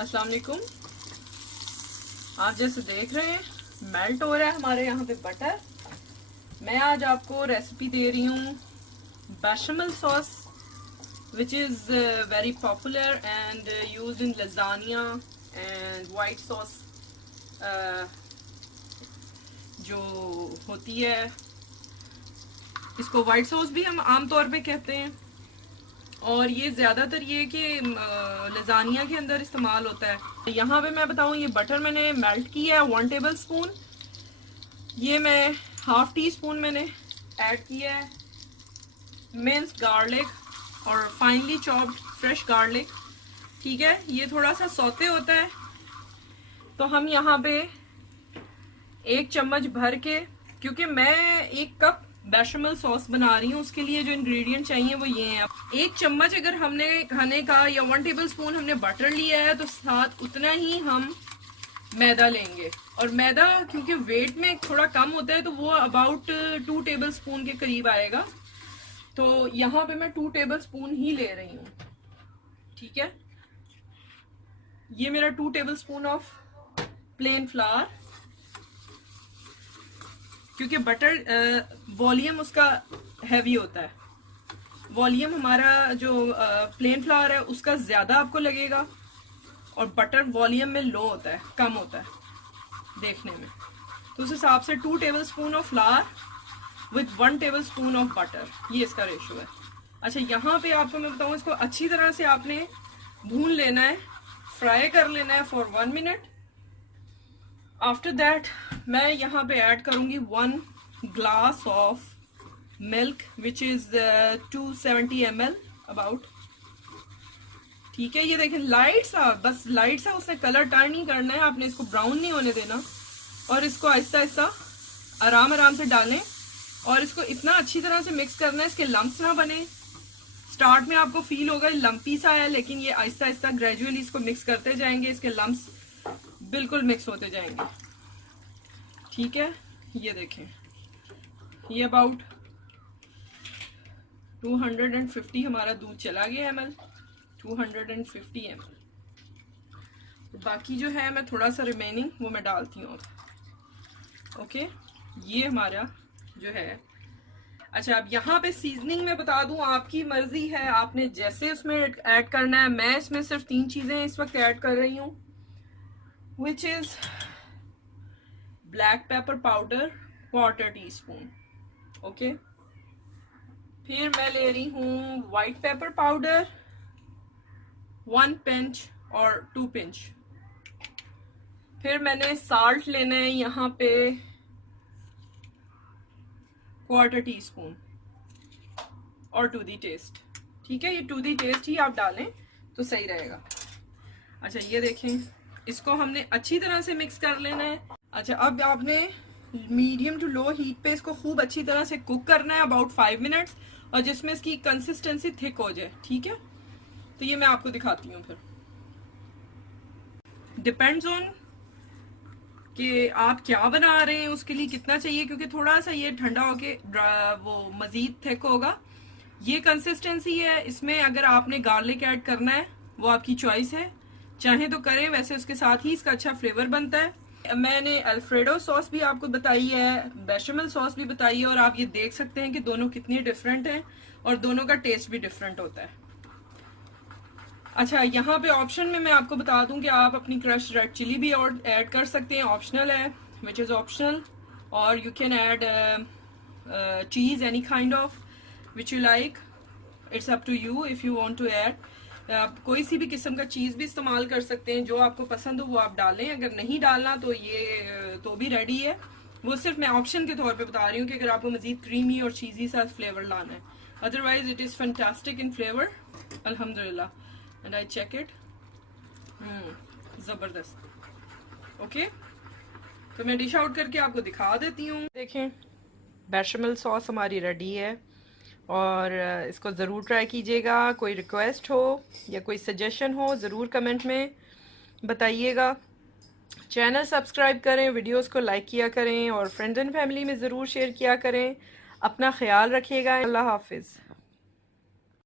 अस्सलाम वालेकुम। आप जैसे देख रहे हैं मेल्ट हो रहा है हमारे यहाँ पे बटर। मैं आज आपको रेसिपी दे रही हूँ bechamel sauce which is very popular and used in lasagne and white sauce जो होती है, इसको वाइट सॉस भी हम आम तौर पे कहते हैं। और ये ज़्यादातर ये कि लजानिया के अंदर इस्तेमाल होता है। यहाँ पे मैं बताऊँ, ये बटर मैंने मेल्ट किया है 1 टेबल स्पून। ये मैं हाफ टी स्पून मैंने ऐड किया है मिन्स गार्लिक और फाइनली चॉप्ड फ्रेश गार्लिक। ठीक है, ये थोड़ा सा सौते होता है तो हम यहाँ पे 1 चम्मच भर के, क्योंकि मैं 1 कप बेशमेल सॉस बना रही हूँ, उसके लिए जो इंग्रेडिएंट चाहिए वो ये हैं। 1 चम्मच अगर हमने खाने का या 1 टेबल स्पून हमने बटर लिया है तो साथ उतना ही हम मैदा लेंगे। और मैदा क्योंकि वेट में थोड़ा कम होता है तो वो अबाउट 2 टेबल स्पून के करीब आएगा। तो यहाँ पे मैं 2 टेबल स्पून ही ले रही हूँ। ठीक है, ये मेरा 2 table spoon of plane flower, क्योंकि बटर वॉल्यूम उसका हैवी होता है। वॉल्यूम हमारा जो प्लेन फ्लावर है उसका ज़्यादा आपको लगेगा और बटर वॉल्यूम में लो होता है, कम होता है देखने में। तो उस हिसाब से 2 table spoon of flower with 1 table spoon of butter, ये इसका रेशो है। अच्छा, यहाँ पे आपको मैं बताऊँ, इसको अच्छी तरह से आपने भून लेना है, फ्राई कर लेना है फॉर 1 मिनट। आफ्टर दैट मैं यहाँ पे ऐड करूँगी 1 glass of milk which is 270 ml about. ठीक है, ये देखें लाइट सा, बस लाइट सा उसने कलर टर्न नहीं करना है, आपने इसको ब्राउन नहीं होने देना। और इसको आहिस्ता आहिस्ता आराम आराम से डालें और इसको इतना अच्छी तरह से मिक्स करना है इसके लम्प्स ना बने। स्टार्ट में आपको फील होगा लंपी सा है, लेकिन ये आहिस्ता आहिस्ता ग्रेजुअली इसको मिक्स करते जाएंगे, इसके लम्प्स बिल्कुल मिक्स होते जाएंगे। ठीक है, ये देखें ये अबाउट 250 हमारा दूध चला गया ml, 250 ml। बाकी जो है मैं थोड़ा सा रिमेनिंग वो मैं डालती हूँ। ओके, ये हमारा जो है। अच्छा, अब यहाँ पे सीजनिंग में बता दूं, आपकी मर्जी है, आपने जैसे उसमें ऐड करना है। मैं इसमें सिर्फ 3 चीजें इस वक्त ऐड कर रही हूँ, which is black pepper powder 1/4 teaspoon. Okay, फिर मैं ले रही हूँ वाइट पेपर पाउडर 1 पिंच और 2 पिंच। फिर मैंने साल्ट लेना है यहाँ पे 1/4 टीस्पून और टू दी टेस्ट। ठीक है, ये टू दी टेस्ट ही आप डालें तो सही रहेगा। अच्छा, ये देखें, इसको हमने अच्छी तरह से मिक्स कर लेना है। अच्छा, अब आपने मीडियम टू लो हीट पे इसको खूब अच्छी तरह से कुक करना है अबाउट 5 मिनट्स, और जिसमें इसकी कंसिस्टेंसी थिक हो जाए। ठीक है, तो ये मैं आपको दिखाती हूँ। फिर डिपेंड्स ऑन कि आप क्या बना रहे हैं, उसके लिए कितना चाहिए, क्योंकि थोड़ा सा ये ठंडा होके वो मजीद थिक होगा। ये कंसिस्टेंसी है। इसमें अगर आपने गार्लिक ऐड करना है वो आपकी चॉइस है, चाहे तो करें, वैसे उसके साथ ही इसका अच्छा फ्लेवर बनता है। मैंने अल्फ्रेडो सॉस भी आपको बताई है, बेशमेल सॉस भी बताई है, और आप ये देख सकते हैं कि दोनों कितनी डिफरेंट हैं और दोनों का टेस्ट भी डिफरेंट होता है। अच्छा, यहाँ पे ऑप्शन में मैं आपको बता दूं कि आप अपनी क्रश रेड चिली भी ऐड कर सकते हैं, ऑप्शनल है, विच इज़ ऑप्शनल। और you can add cheese any kind of which you like, it's up to you if you want to add. आप कोई सी भी किस्म का चीज़ भी इस्तेमाल कर सकते हैं, जो आपको पसंद हो वो आप डालें। अगर नहीं डालना तो ये तो भी रेडी है। वो सिर्फ मैं ऑप्शन के तौर पे बता रही हूँ कि अगर आपको मजीद क्रीमी और चीज़ी सा फ्लेवर लाना है। Otherwise it is fantastic in flavour, अल्हम्दुलिल्लाह, एंड आई चेक इट, ज़बरदस्त। ओके, तो मैं डिश आउट करके आपको दिखा देती हूँ। देखें, बेशमेल सॉस हमारी रेडी है, और इसको ज़रूर ट्राई कीजिएगा। कोई रिक्वेस्ट हो या कोई सजेशन हो ज़रूर कमेंट में बताइएगा। चैनल सब्सक्राइब करें, वीडियोस को लाइक किया करें और फ्रेंड्स एंड फैमिली में ज़रूर शेयर किया करें। अपना ख्याल रखिएगा। अल्लाह हाफिज़।